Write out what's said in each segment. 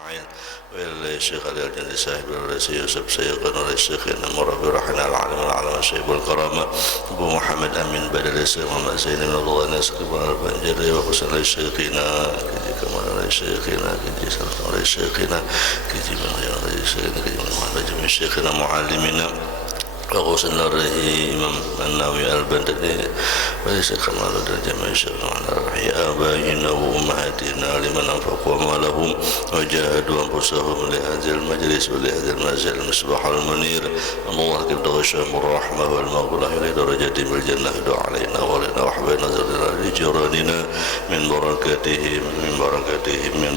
وإلى الشيخ علي الجندي صاحب الرئيس يوسف سيقن الشيخنا مربي رحنا العالم العالم الشيخ والكرامة أبو محمد أمين بدر الشيخ محمد زين من الله الناس كبار البنجري وحسن الشيخنا كجي كمال الشيخنا كجي سلطان الشيخنا كجي من الشيخنا كجي من جميع الشيخنا معلمنا وغوصنا الرهي إمام النووي البندري وليس كمال الجميع الشيخنا على رحي آبائنا وأمهاتنا لمن أنفقوا أموالهم وجاهدوا أنفسهم لهذا المجلس ولهذا المسجد المصباح المنير الله يبدأ الشام الرحمة والمغفرة إلى درجة بالجنة دعا علينا ولنا وحبينا ذرنا لجيراننا من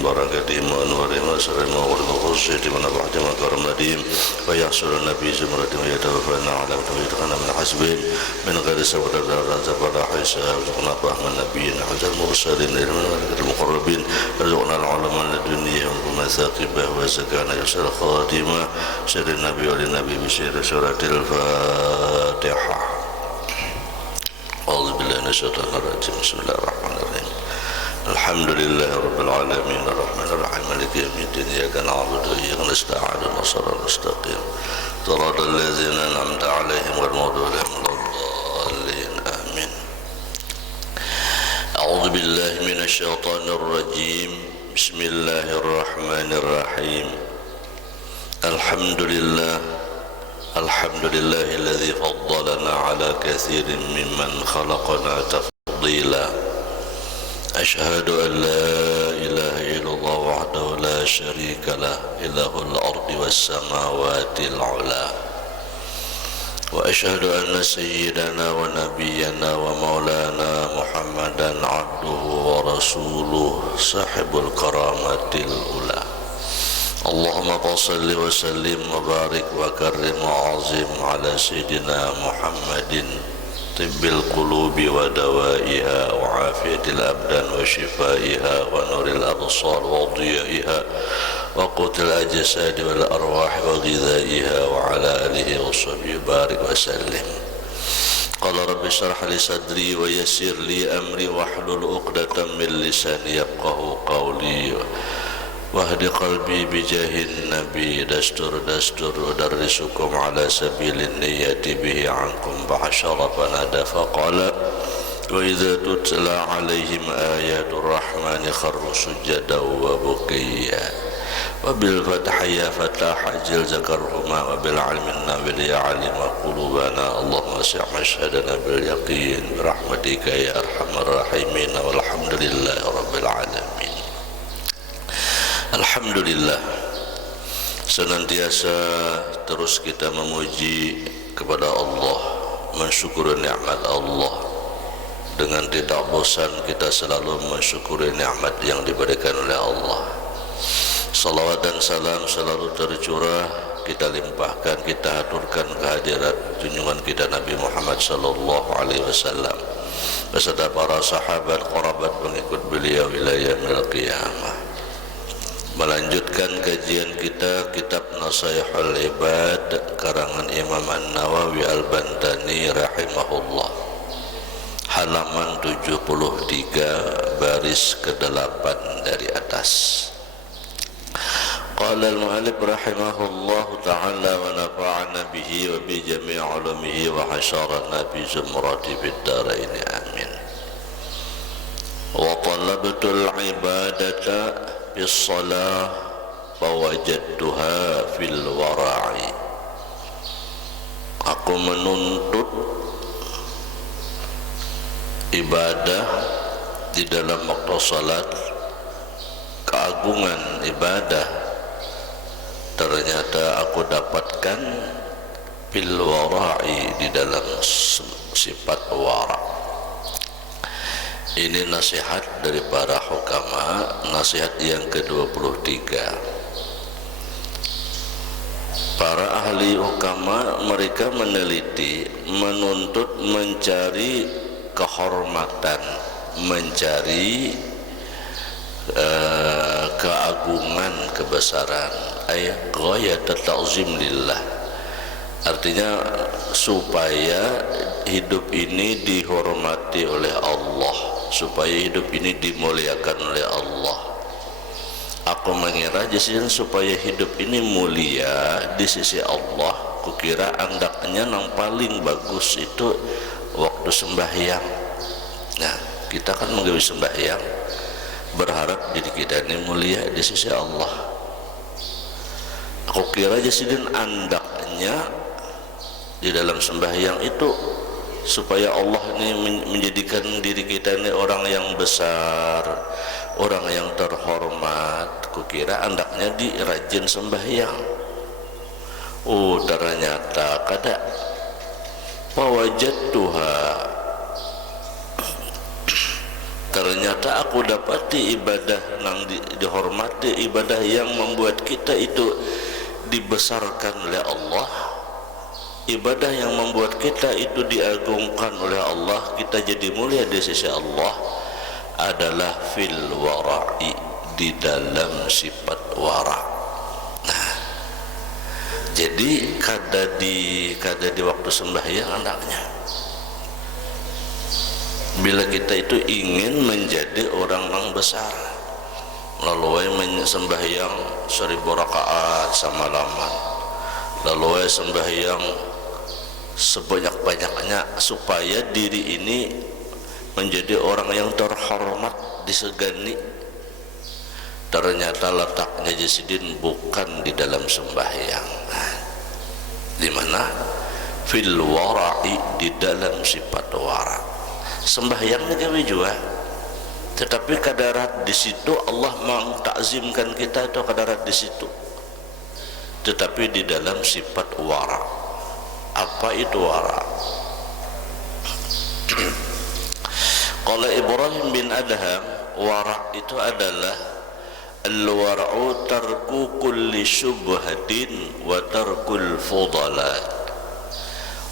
بركاتهم وأنوارهم وأسرهم وغرم خصوصيتهم ونبعتهم وكرمتهم ويحصل النبي زمرتهم ويتوفانا على توحيدنا من حسبهم من غير سبب ولا حساب رزقنا فهم النبيين حتى المرسلين إلى المقربين رزقنا العلماء الدنيا ومثاقبه وزكانا يسر خاتمة سر النبي وللنبي بسير سورة الفاتحة. أعوذ بالله من الشيطان الرجيم. بسم الله الرحمن الرحيم. الحمد لله رب العالمين الرحمن الرحيم مالك يوم الدين إياك نعبد وإياك نستعين الصراط المستقيم صراط الذين أنعمت عليهم غير المغضوب عليهم ولا الضالين آمين. أعوذ بالله من الشيطان الرجيم. بسم الله الرحمن الرحيم. الحمد لله الذي فضلنا على كثير ممن خلقنا تفضيلا. أشهد أن لا إله إلا الله وحده لا شريك له إله الأرض والسماوات العلى وأشهد أن سيدنا ونبينا ومولانا محمدا عبده ورسوله صاحب الكرامة الأولى. اللهم صل وسلم وبارك وكرم وعظم على سيدنا محمد طب القلوب ودوائها وعافية الأبدان وشفائها ونور الأبصار وضيائها وقوت الأجساد والأرواح وغذائها وعلى آله وصحبه بارك وسلم. قال رب اشرح لي صدري ويسر لي أمري واحلل عقدة من لساني يفقهوا قولي واهد قلبي بجاه النبي. دستور أدرسكم على سبيل النية به عنكم بحشر فنادى فقال وإذا تتلى عليهم آيات الرحمن خروا سجدا وبكيا وبالفتح يا فتاح أجل ذكرهما وبالعلم النابل يا علم قلوبنا. اللهم اسع مشهدنا باليقين برحمتك يا أرحم الراحمين والحمد لله رب العالمين. Alhamdulillah, senantiasa terus kita memuji kepada Allah, mensyukuri nikmat Allah. Dengan tidak bosan kita selalu mensyukuri nikmat yang diberikan oleh Allah. Salawat dan salam selalu tercurah, kita limpahkan, kita haturkan kehadirat junjungan kita Nabi Muhammad sallallahu alaihi wasallam beserta para sahabat, kerabat pengikut beliau ila yaumil qiyamah. Melanjutkan kajian kita kitab Nasaihul Ibad karangan Imam An-Nawawi Al-Bantani rahimahullah, halaman 73 baris ke-8 dari atas. Qala al-mu'allif rahimahullah ta'ala wa nafa'ana bihi wa bi jami' ulumihi wa hasyarana bi zumrati fid darain amin. Wa talabtul ibadata bis-salah fawajadtuha fil wara'i. Aku menuntut ibadah di dalam waktu salat, keagungan ibadah ternyata aku dapatkan fil wara'i, di dalam sifat wara'. Ini nasihat dari para hukama, nasihat yang ke-23. Para ahli hukama mereka meneliti, menuntut, mencari kehormatan, mencari keagungan, kebesaran, ghayat ta'zim lillah. Artinya supaya hidup ini dihormati oleh Allah, supaya hidup ini dimuliakan oleh Allah. Aku mengira jasidin supaya hidup ini mulia di sisi Allah, kukira andaknya yang paling bagus itu waktu sembahyang. Nah, kita kan menggawe sembahyang berharap diri kita ini mulia di sisi Allah. Aku kira jasidin andaknya di dalam sembahyang itu supaya Allah ini menjadikan diri kita ini orang yang besar, orang yang terhormat. Kukira andaknya di rajin sembahyang. Oh, ternyata kada. Fawajadtuha, ternyata aku dapati ibadah yang dihormati, ibadah yang membuat kita itu dibesarkan oleh Allah, ibadah yang membuat kita itu diagungkan oleh Allah, kita jadi mulia di sisi Allah, adalah fil wara'i, di dalam sifat wara'. Nah, jadi kada di waktu sembahyang andaknya, bila kita itu ingin menjadi orang yang besar, melalui sembahyang 1000 rakaat semalaman, lalu sembahyang sebanyak-banyaknya, supaya diri ini menjadi orang yang terhormat, disegani. Ternyata letaknya jasidin bukan di dalam sembahyang. Nah, di mana? Fil wara'i, di dalam sifat wara'. Sembahyangnya gawe jua, tetapi kadarat di situ Allah mengtakzimkan kita itu kadarat di situ, tetapi di dalam sifat wara'. Apa itu wara'? Qala Ibrahim bin Adham, wara' itu adalah al-wara'u tarku kulli syubhatin wa tarkul fudalat.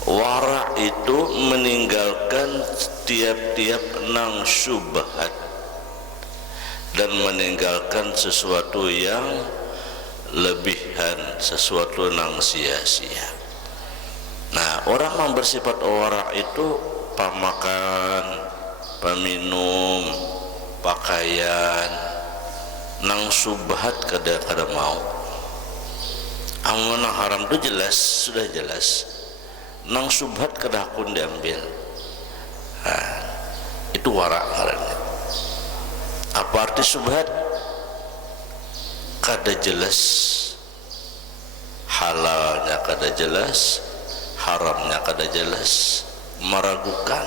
Wara' itu meninggalkan tiap-tiap nang syubhat dan meninggalkan sesuatu yang lebihan, sesuatu nang sia-sia. Nah, orang yang bersifat wara' itu pamakan, peminum, pakaian nang subhat kada mau. Amun nang haram itu jelas, sudah jelas. Nang subhat kada akun diambil. Nah, itu wara' ngarannya. Apa arti subhat? Kada jelas, halalnya kada jelas, haramnya kada jelas, meragukan.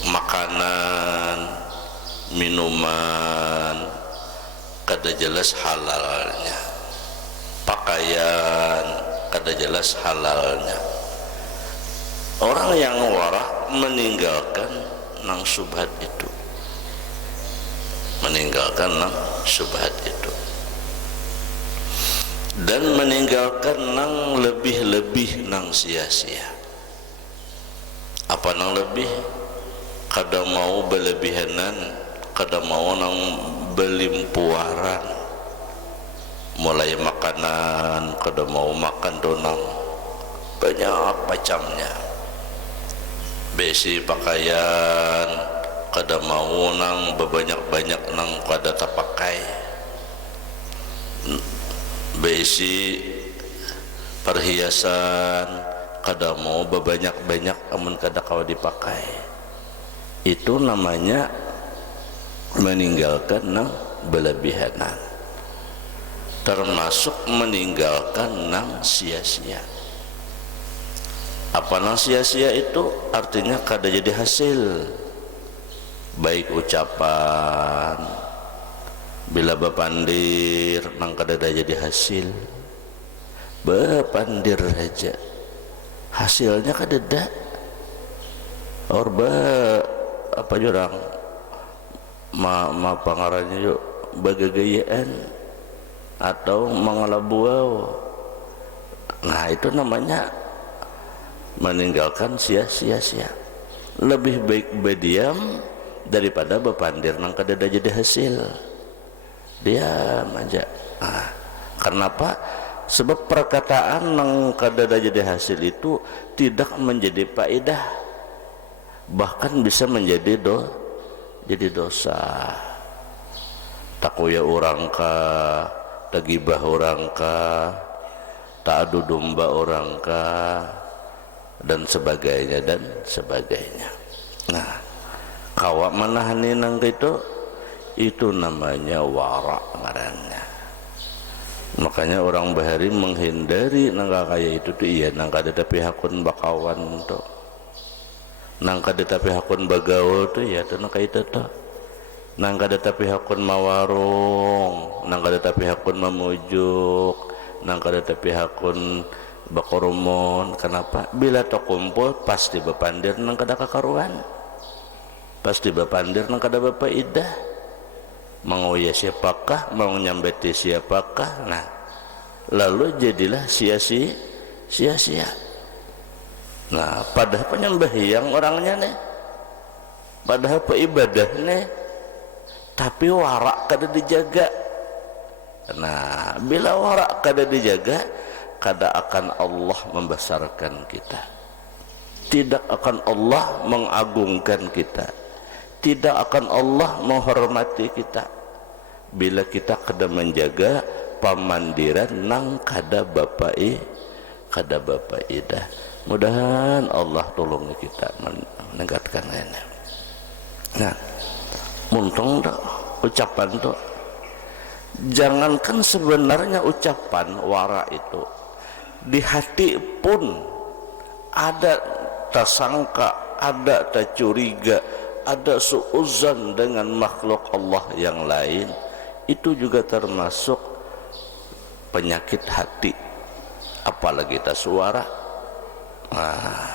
Makanan, minuman kada jelas halalnya, pakaian kada jelas halalnya. Orang yang wara' meninggalkan nang subhat itu, meninggalkan nang subhat itu, dan meninggalkan nang lebih-lebih nang sia-sia. Apa nang lebih? Kada mau berlebihanan, kada mau nang belimpuaran, mulai makanan kada mau makan donang banyak macamnya. Besi pakaian kada mau nang bebanyak-banyak nang kada tapakai. Besi perhiasan kada mau bebanyak-banyak amun kada kawa dipakai. Itu namanya meninggalkan nang berlebihanan, termasuk meninggalkan nang sia-sia. Apa nang sia-sia itu? Artinya kada jadi hasil, baik ucapan, bila bepandir nang kada jadi hasil, bepandir saja hasilnya kada ada. Orba apa jurang pangarannya yuk bagagayaan atau mangalabuau. Nah, itu namanya meninggalkan sia-sia. Lebih baik berdiam daripada bepandir nang kada jadi hasil. Diam aja. Nah, kenapa? Sebab perkataan nang kada jadi hasil itu tidak menjadi faedah, bahkan bisa menjadi jadi dosa. takuya orang ka, tagibah orang ka, taadu domba orang ka, dan sebagainya dan sebagainya. Nah, kawa manahani nang itu namanya wara ngarannya. Makanya orang bahari menghindari nangka kaya itu tuh iya nangka ada pihakun bakawan tuh, nangka ada pihakun bagaul tuh ya tuh nangka itu tuh, nangka ada pihakun mawarung, nangka ada pihakun mamujuk, nangka ada pihakun bakoromon. Kenapa? Bila to kumpul pasti bepandir nangka ada kakaruan, pasti bepandir nangka ada bapak idah. Mengoya siapakah, mau nyambeti siapakah. Nah, lalu jadilah sia-sia. Nah, padahal penyembahyang orangnya nih, padahal peibadah nih, tapi warak kada dijaga. Nah, bila warak kada dijaga, kada akan Allah membesarkan kita, tidak akan Allah mengagungkan kita, tidak akan Allah menghormati kita bila kita kada menjaga pamandiran nang kada bapai dah. Mudahan Allah tolong kita meningkatkan ini. Nah, muntong dah ucapan tuh, jangankan sebenarnya ucapan wara itu, di hati pun ada tersangka, ada tercuriga, ada suuzan dengan makhluk Allah yang lain, itu juga termasuk penyakit hati, apalagi tas suara. Nah,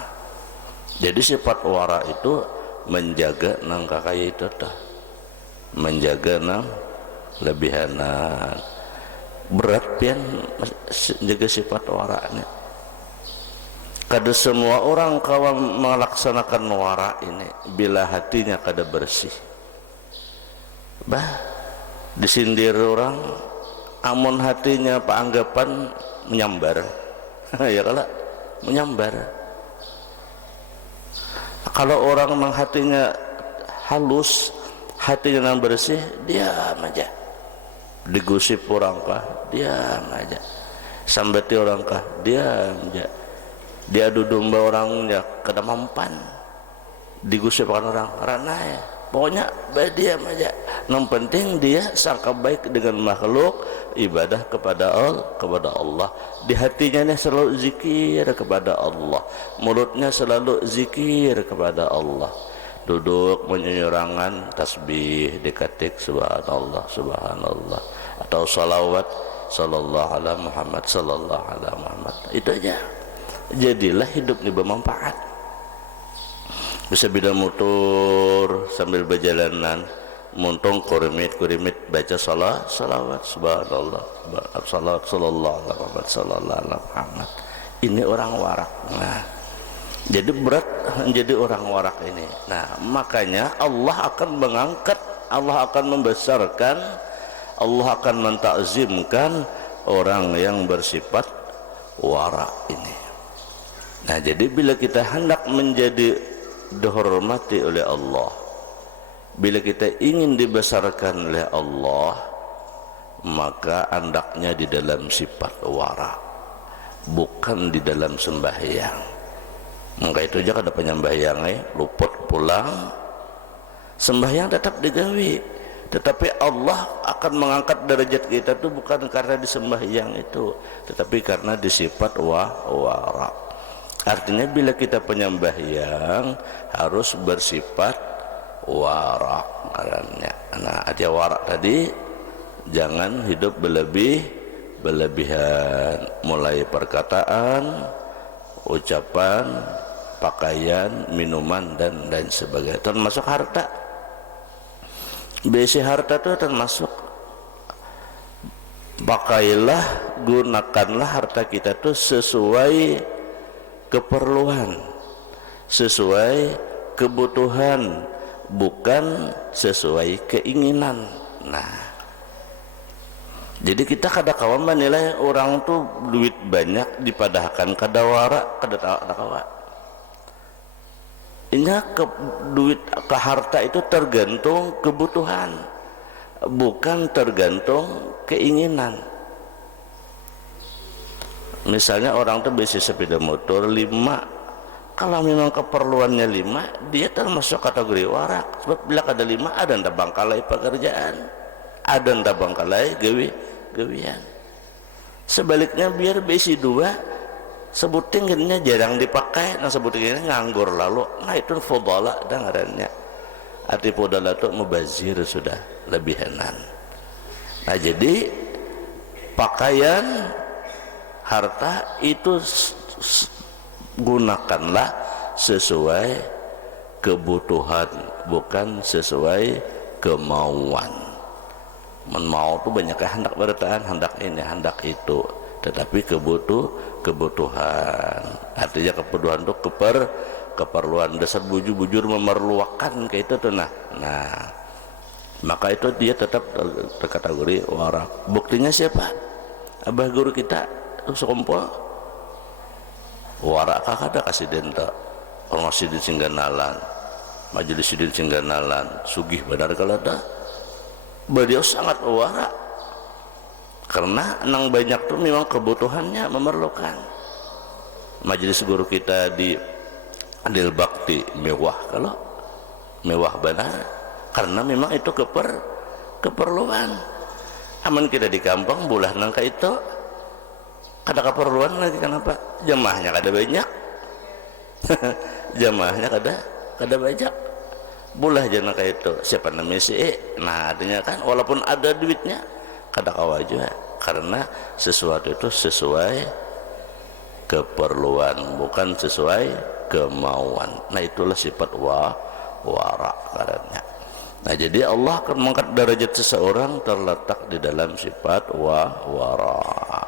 jadi sifat wara itu menjaga nang kakaya itu dah, menjaga nang lebihanan. Berat pian jaga sifat waranya. Kada semua orang kawan melaksanakan wara ini bila hatinya kada bersih. Bah, disindir orang, amun hatinya paanggapan menyambar. Ya kalau menyambar. Kalau orang memang hatinya halus, hatinya yang bersih, diam aja. Digusip orang kah, diam aja. Sambati orang kah, diam aja. Dia adu domba orangnya kada mampan, digusipkan orang ranah ya, pokoknya diam aja. Yang penting dia sangka baik dengan makhluk, ibadah kepada Allah. Di hatinya selalu zikir kepada Allah, mulutnya selalu zikir kepada Allah. Duduk menyurangan tasbih diketik subhanallah subhanallah, atau salawat sallallahu ala Muhammad sallallahu ala Muhammad. Itu aja. Jadilah hidup ini bermanfaat. Bisa bila motor sambil berjalanan, muntong kurimit baca salawat subhanallah salawat sallallahu ala Muhammad sallallahu ala Muhammad. Ini orang warak. Nah, jadi berat menjadi orang warak ini. Nah, makanya Allah akan mengangkat, Allah akan membesarkan, Allah akan mentakzimkan orang yang bersifat warak ini. Nah, jadi bila kita hendak menjadi dihormati oleh Allah, bila kita ingin dibesarkan oleh Allah, maka hendaknya di dalam sifat wara, bukan di dalam sembahyang. Maka itu aja kada penyembahyang luput pulang, sembahyang tetap digawi, tetapi Allah akan mengangkat derajat kita itu bukan karena di sembahyang itu, tetapi karena di sifat wara. Artinya bila kita penyembahyang harus bersifat wara. Nah, arti wara tadi jangan hidup berlebihan, mulai perkataan, ucapan, pakaian, minuman dan lain sebagainya, termasuk harta. Besi harta itu termasuk, pakailah, gunakanlah harta kita itu sesuai keperluan, sesuai kebutuhan, bukan sesuai keinginan. Nah, jadi kita kada kawan menilai orang tuh duit banyak dipadahkan kada wara, kada kawa. Ini duit ke harta itu tergantung kebutuhan. bukan tergantung keinginan. Misalnya orang tuh beli sepeda motor 5, kalau memang keperluannya 5, dia termasuk kategori warak. Sebab bila ada 5, ada ndak bangkalai pekerjaan, ada ndak bangkalai gawian. Sebaliknya biar besi 2, sebutinginnya jarang dipakai, nah sebutinginnya nganggur lalu, nah itu fudala dengarannya. Arti fudala itu mubazir, sudah lebihanan. Nah jadi pakaian, harta itu gunakanlah sesuai kebutuhan, bukan sesuai kemauan. Mau tuh banyak hendak bertahan, hendak ini, hendak itu, tetapi kebutuhan. Artinya kebutuhan itu keperluan dasar, bujur memerlukan kayak itu tuh. Nah maka itu dia tetap terkategori warak. Buktinya siapa? Abah guru kita sekompol warak kakada kasih denta orang sidin singganalan, majelis sidin singganalan, sugih benar kalada. Beliau sangat warak karena nang banyak tuh memang kebutuhannya memerlukan. Majelis guru kita di Adil Bakti mewah, kalau mewah benar karena memang itu keperluan. Aman kita di kampung bulah nangka itu kada keperluan lagi, kenapa? Jamaahnya kada banyak. Jamaahnya kada banyak. Bulah jangan kayak itu siapa namanya si nah artinya kan walaupun ada duitnya kada kawa juga, karena sesuatu itu sesuai keperluan, bukan sesuai kemauan. Nah itulah sifat warak karena. Nah jadi Allah akan mengangkat derajat seseorang terletak di dalam sifat warak.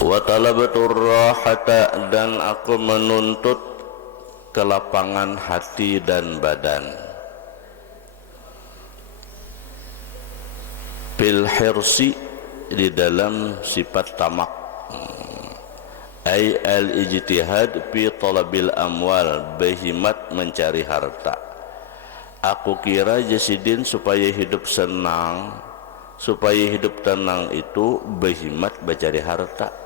Wa talabatur rahata, dan aku menuntut kelapangan hati dan badan. Bil hirsi, di dalam sifat tamak, ay al ijtihad fi talabil amwal, berhimmat mencari harta. Aku kira jasidin supaya hidup senang, supaya hidup tenang itu berhimmat mencari harta.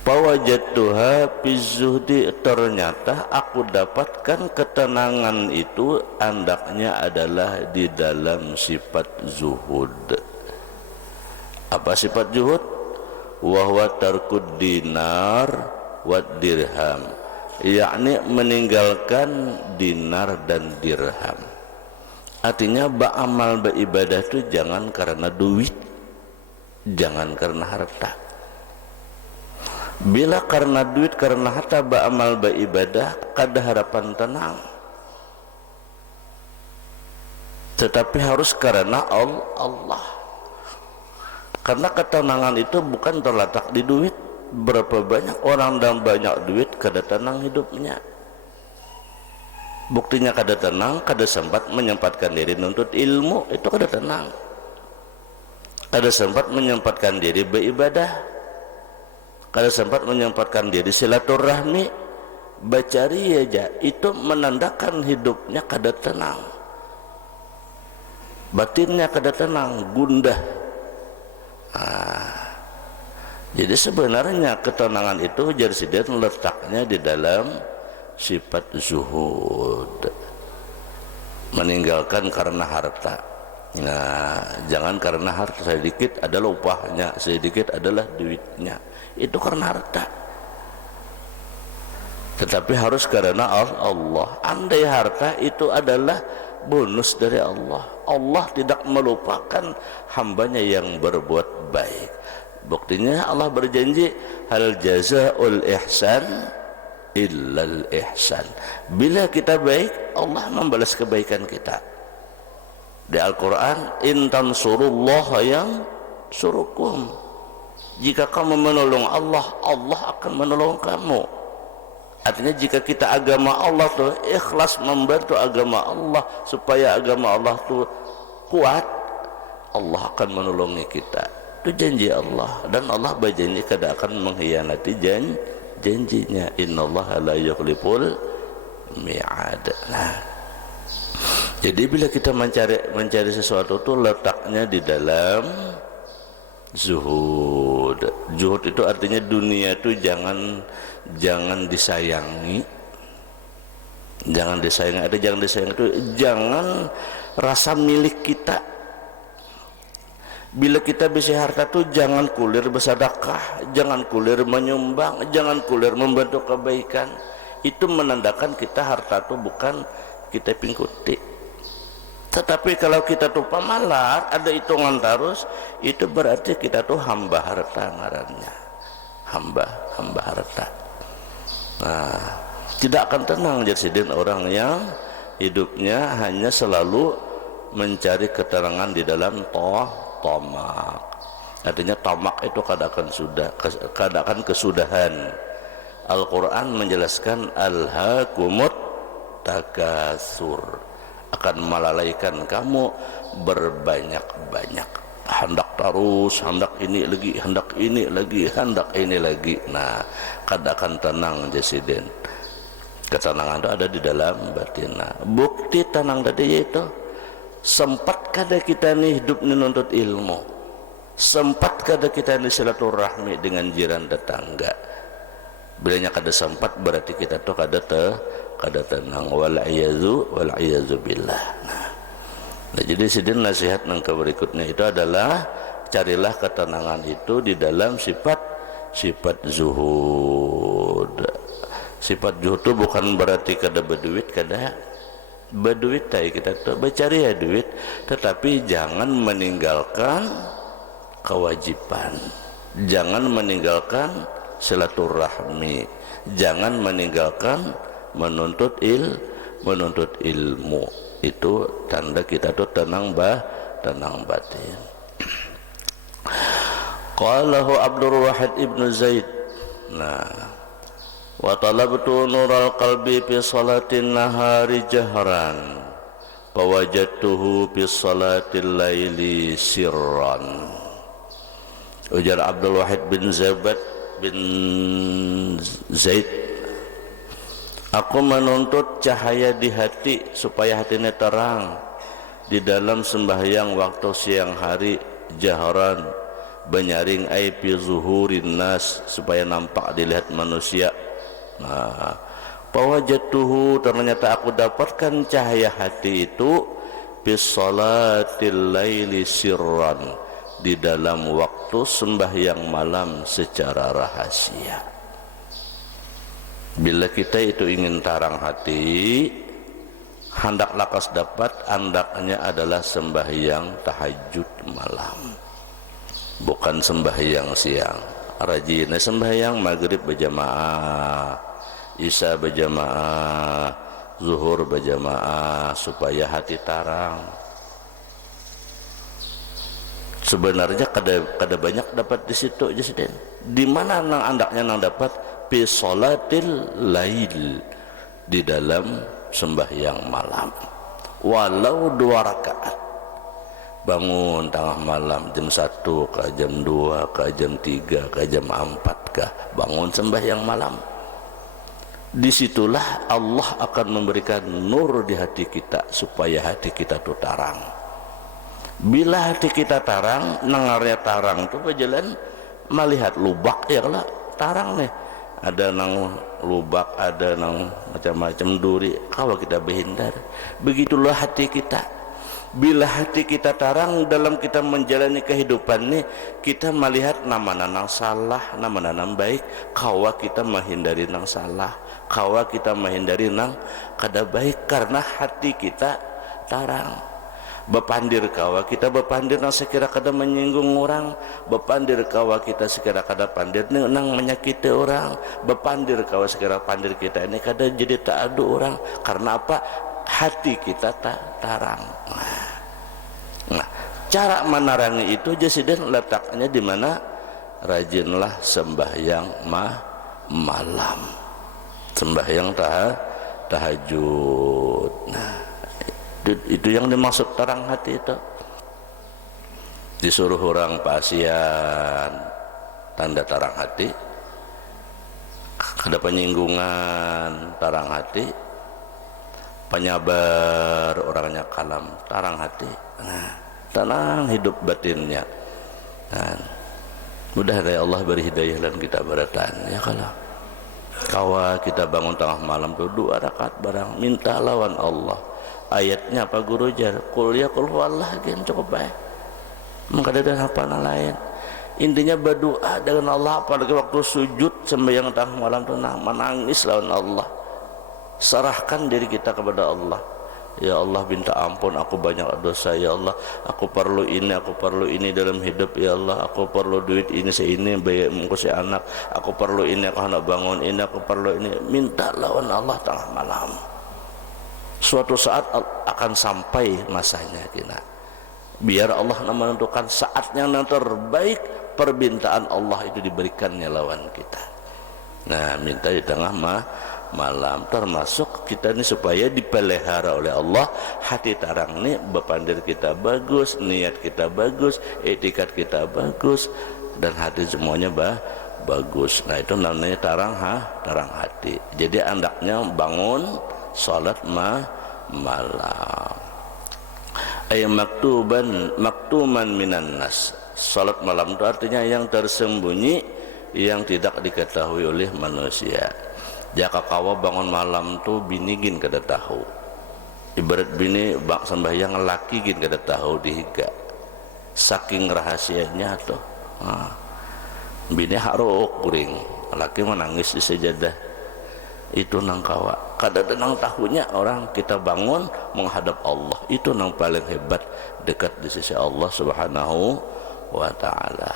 Fawajadtuha fi zuhdi, ternyata aku dapatkan ketenangan itu andaknya adalah di dalam sifat zuhud. Apa sifat zuhud? Wa huwa tarkud dinar wa dirham, yakni meninggalkan dinar dan dirham. Artinya beramal beribadah itu jangan karena duit, jangan karena harta. Bila karena duit, karena harta beramal beribadah, kada harapan tenang. Tetapi harus karena Allah. Karena ketenangan itu bukan terletak di duit. Berapa banyak orang dan banyak duit kada tenang hidupnya. Buktinya kada tenang, kada sempat menyempatkan diri nuntut ilmu, itu kada tenang. Kada sempat menyempatkan diri beribadah, kada sempat menyempatkan diri silaturahmi, bacari aja, itu menandakan hidupnya kada tenang, batinnya kada tenang, gundah. Jadi sebenarnya ketenangan itu jarsidan letaknya di dalam sifat zuhud, meninggalkan karena harta. Nah, jangan karena harta sedikit adalah upahnya, sedikit adalah duitnya, itu karena harta. Tetapi harus karena Allah. Andai harta itu adalah bonus dari Allah, Allah tidak melupakan hambanya yang berbuat baik. Buktinya Allah berjanji, hal jazaul ihsan illal ihsan. Bila kita baik, Allah membalas kebaikan kita. Di Al-Quran, in tansurullaha yang surukum, jika kamu menolong Allah, Allah akan menolong kamu. Artinya jika kita agama Allah tuh ikhlas membantu agama Allah supaya agama Allah tuh kuat, Allah akan menolongi kita. Itu janji Allah, dan Allah berjanji kada akan mengkhianati janjinya. Innallaha la yukhliful mi'ad. Nah, jadi bila kita mencari sesuatu itu letaknya di dalam zuhud. Zuhud itu artinya dunia itu jangan disayangi. Jangan disayangi. Ada jangan disayangi itu jangan rasa milik kita. Bila kita bisa harta itu jangan kulir bersedekah, jangan kulir menyumbang, jangan kulir membantu kebaikan. Itu menandakan kita harta itu bukan kita pingkuti. Tetapi kalau kita tuh pamalar, ada hitungan terus, itu berarti kita tuh hamba harta ngarannya. Hamba harta. Nah, tidak akan tenang jadi orang yang hidupnya hanya selalu mencari keterangan di dalam tamak. Artinya tamak itu keadaan kesudahan. Al-Quran menjelaskan alhaakumut takatsur, akan melalaikan kamu berbanyak-banyak, hendak terus, hendak ini lagi. Nah, keadaan tenang jasiden. Ketenangan itu ada di dalam batin. Nah, bukti tenang tadi yaitu sempat kada kita nih hidup nih nuntut ilmu, sempat kada kita nih silaturahmi dengan jiran tetangga. Bilanya kada sempat berarti kita tuh kada tenang. Wal'iyadzu billah. Nah, jadi sidin nasihat yang berikutnya itu adalah carilah ketenangan itu di dalam sifat zuhud. Sifat zuhud itu bukan berarti kada berduit, kada berduit kita tuh bercari ya duit, tetapi jangan meninggalkan kewajiban, jangan meninggalkan silaturahmi, jangan meninggalkan menuntut ilmu. Itu tanda kita tuh tenang batin. Qalahu Abdul Wahid ibn Zaid. Nah, wa talabtu nural qalbi fi salatin nahari jahran fawajadtuhu fi salatil laili sirran. Ujar Abdul Wahid bin Zaid, aku menuntut cahaya di hati supaya hatinya terang di dalam sembahyang waktu siang hari jaharan, benyaring aipi zuhurin nas, supaya nampak dilihat manusia. Nah, fawajadtuhu, ternyata aku dapatkan cahaya hati itu bis salatil laili sirran, di dalam waktu sembahyang malam secara rahasia. Bila kita itu ingin tarang hati, hendak lakas dapat, andaknya adalah sembahyang tahajud malam, bukan sembahyang siang. Rajin sembahyang maghrib berjamaah, isya berjamaah, zuhur berjamaah, supaya hati tarang. Sebenarnya kada banyak dapat di situ jasiden. Di mana nang andaknya nang dapat fi salatil lail, di dalam sembahyang malam, walau 2 rakaat. Bangun tengah malam jam 1 ke jam 2 ke jam 3 ke jam 4 kah, bangun sembahyang malam. Disitulah Allah akan memberikan nur di hati kita supaya hati kita tuh tarang. Bila hati kita tarang, nangarnya tarang tuh berjalan melihat lubak ya lah tarang nih. Ada nang lubak, ada nang macam-macam duri, kalau kita berhindar. Begitulah hati kita. Bila hati kita tarang dalam kita menjalani kehidupan nih, kita melihat nama nang salah, nama nang baik, kawa kita menghindari nang salah, kawa kita menghindari nang kada baik, karena hati kita tarang. Bepandir kawa kita bepandir nang sekira kada menyinggung orang, bepandir kawa kita sekira kada pandir nang menyakiti orang, bepandir kawa sekira pandir kita ini kada jadi taadu orang. Karena apa? Hati kita tarang. Nah, cara menarangi itu jasiden letaknya di mana? Rajinlah sembahyang malam, sembahyang tahajud. Nah, itu yang dimaksud terang hati itu. Disuruh orang pasien tanda terang hati, ada penyinggungan, tarang hati. Penyabar, orangnya kalam, tarang hati. Nah, tenang hidup batinnya. Nah, mudah dari Allah beri hidayah dan kita beratan. Ya kalau kawa kita bangun tengah malam tuh 2 rakaat barang, minta lawan Allah. Ayatnya apa guru jar? Qul ya qul huwallah gen cukup baik. Maka ada apa lain. Intinya berdoa dengan Allah, apalagi waktu sujud sembahyang tengah malam tuh menangis lawan Allah. Serahkan diri kita kepada Allah. Ya Allah, minta ampun, aku banyak dosa. Ya Allah, aku perlu ini dalam hidup. Ya Allah, aku perlu duit ini biaya mengurus anak. Aku perlu ini, aku hendak bangun ini, aku perlu ini. Minta lawan Allah tengah malam. Suatu saat akan sampai masanya kita. Biar Allah menentukan saatnya yang terbaik, permintaan Allah itu diberikannya lawan kita. Nah, minta di tengah malam, termasuk kita ini supaya dipelihara oleh Allah hati tarang ini, bepandir kita bagus, niat kita bagus, etikat kita bagus, dan hati semuanya bagus. Nah, itu namanya tarang hati. Jadi andaknya bangun salat malam. Ay maktuman minan nas. Salat malam itu artinya yang tersembunyi, yang tidak diketahui oleh manusia. Jaka kawa bangun malam tu bini gin kada tahu. Ibarat bini bak sembahyang laki gin kada tahu dihiga. Saking rahasianya tu. Bini haruk kuring, laki menangis di sejadah. Itu nang kawa. Kada ada nang tahunya orang kita bangun menghadap Allah. Itu nang paling hebat, dekat di sisi Allah Subhanahu wa ta'ala.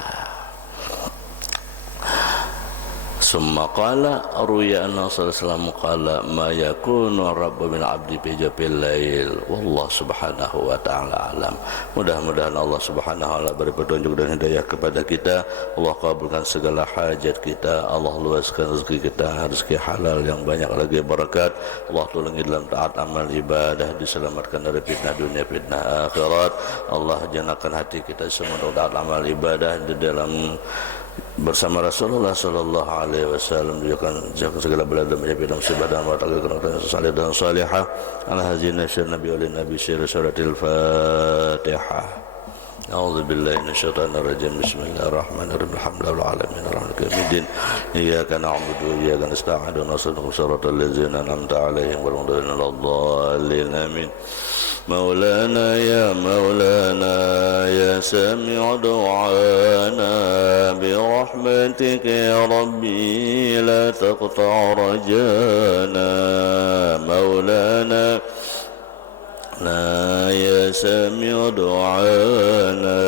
Summa qala ruya anna sallallahu qala ma yakunu rabbu min abdi fi jafil lail wallahu subhanahu wa ta'ala alam. Mudah-mudahan Allah subhanahu wa ta'ala beri petunjuk dan hidayah kepada kita. Allah kabulkan segala hajat kita. Allah luaskan rezeki kita, rezeki halal yang banyak lagi barakat. Allah tolongi dalam taat amal ibadah, diselamatkan dari fitnah dunia, fitnah akhirat. Allah janakan hati kita semua taat amal ibadah di dalam bersama Rasulullah sallallahu alaihi wasallam, menunjukkan segala bela dan menjadi musibah dan watakil kena salih dan salihah. Ala hazina syir nabi oleh nabi syir suratil Fatihah. A'udzu billahi minasyaitonir rajim. Bismillahirrahmanirrahim. Alhamdulillahi alamin arrahmanirrahim. Iyyaka na'budu wa iyyaka nasta'in. Ihdinas siratal ladzina an'amta 'alaihim ghairil maghdubi 'alaihim. Amin. مولانا يا سامع دعانا برحمتك يا ربي لا تقطع رجانا مولانا يا سامع دعانا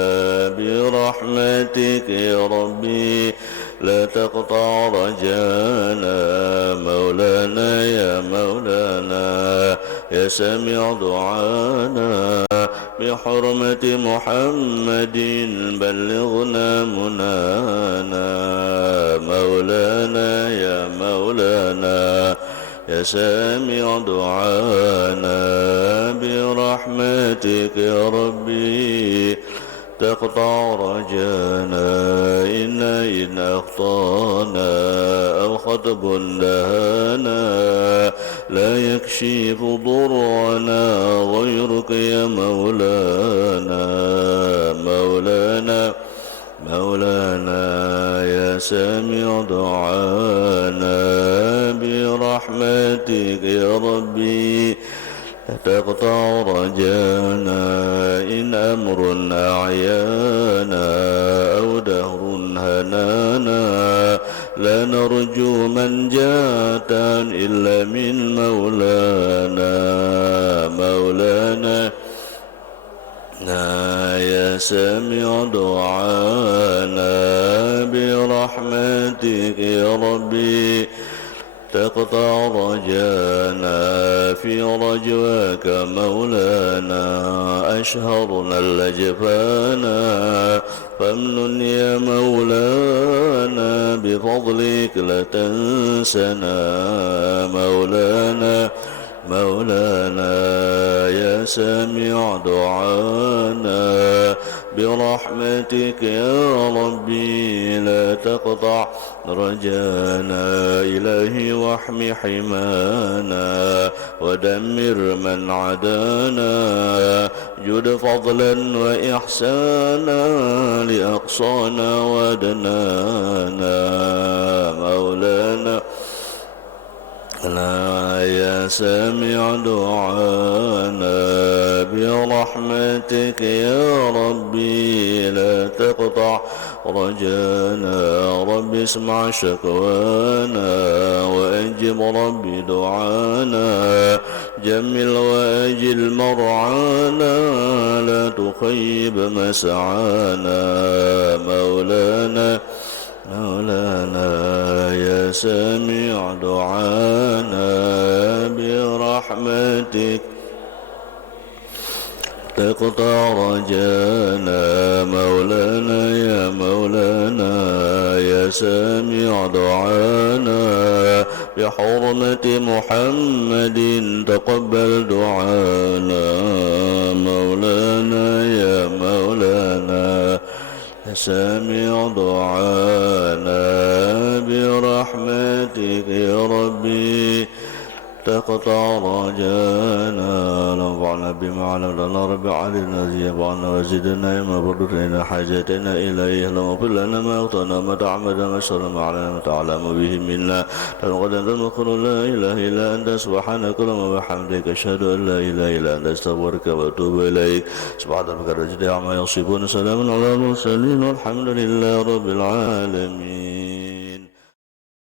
برحمتك يا ربي لا تقطع رجانا مولانا يا سامع دعانا بحرمة محمد بلغنا منانا مولانا يا سامع دعانا برحمتك يا ربي تقطع رجانا إن أخطانا أو خطب لهانا لا يكشف ضرنا غيرك يا مولانا يا سامع دعانا برحمتك يا ربي تقطع رجانا إن أمر أعيانا أو دهر هنانا لا نرجو من جاءتا إلا من مولانا يا سامع دعانا برحمتك يا ربي تقطع رجانا في رجواك مولانا أشهرنا اللجفانا فامنن يا مولانا بفضلك لا تنسنا مولانا يا سامع دعانا برحمتك يا ربي لا تقطع رجانا إلهي واحم حمانا ودمر من عدانا جد فضلا وإحسانا لأقصانا ودنانا مولانا يا سامع دعانا برحمتك يا ربي لا تقطع رجانا رب اسمع شكوانا وأجب ربي دعانا جمل وأجل مرعانا لا تخيب مسعانا مولانا يا سامع دعانا برحمتك تقطع رجانا مولانا يا سامع دعانا بحرمة محمد تقبل دعانا مولانا يا سامع دعانا برحمتك يا ربي تقطع رجانا نفعنا بما علمنا رب علينا زيبعنا وزدنا ما بردنا حاجتنا إليه لما اغفر لنا ما أخطأنا ما تعمدنا ما شر ما علينا ما تعلم به منا تنقل أن نذكر لا إله إلا أنت سبحانك اللهم وبحمدك أشهد أن لا إله إلا أنت أستغفرك وأتوب إليك سبحان ربك رب العزة عما يصفون سلام على المرسلين والحمد لله رب العالمين.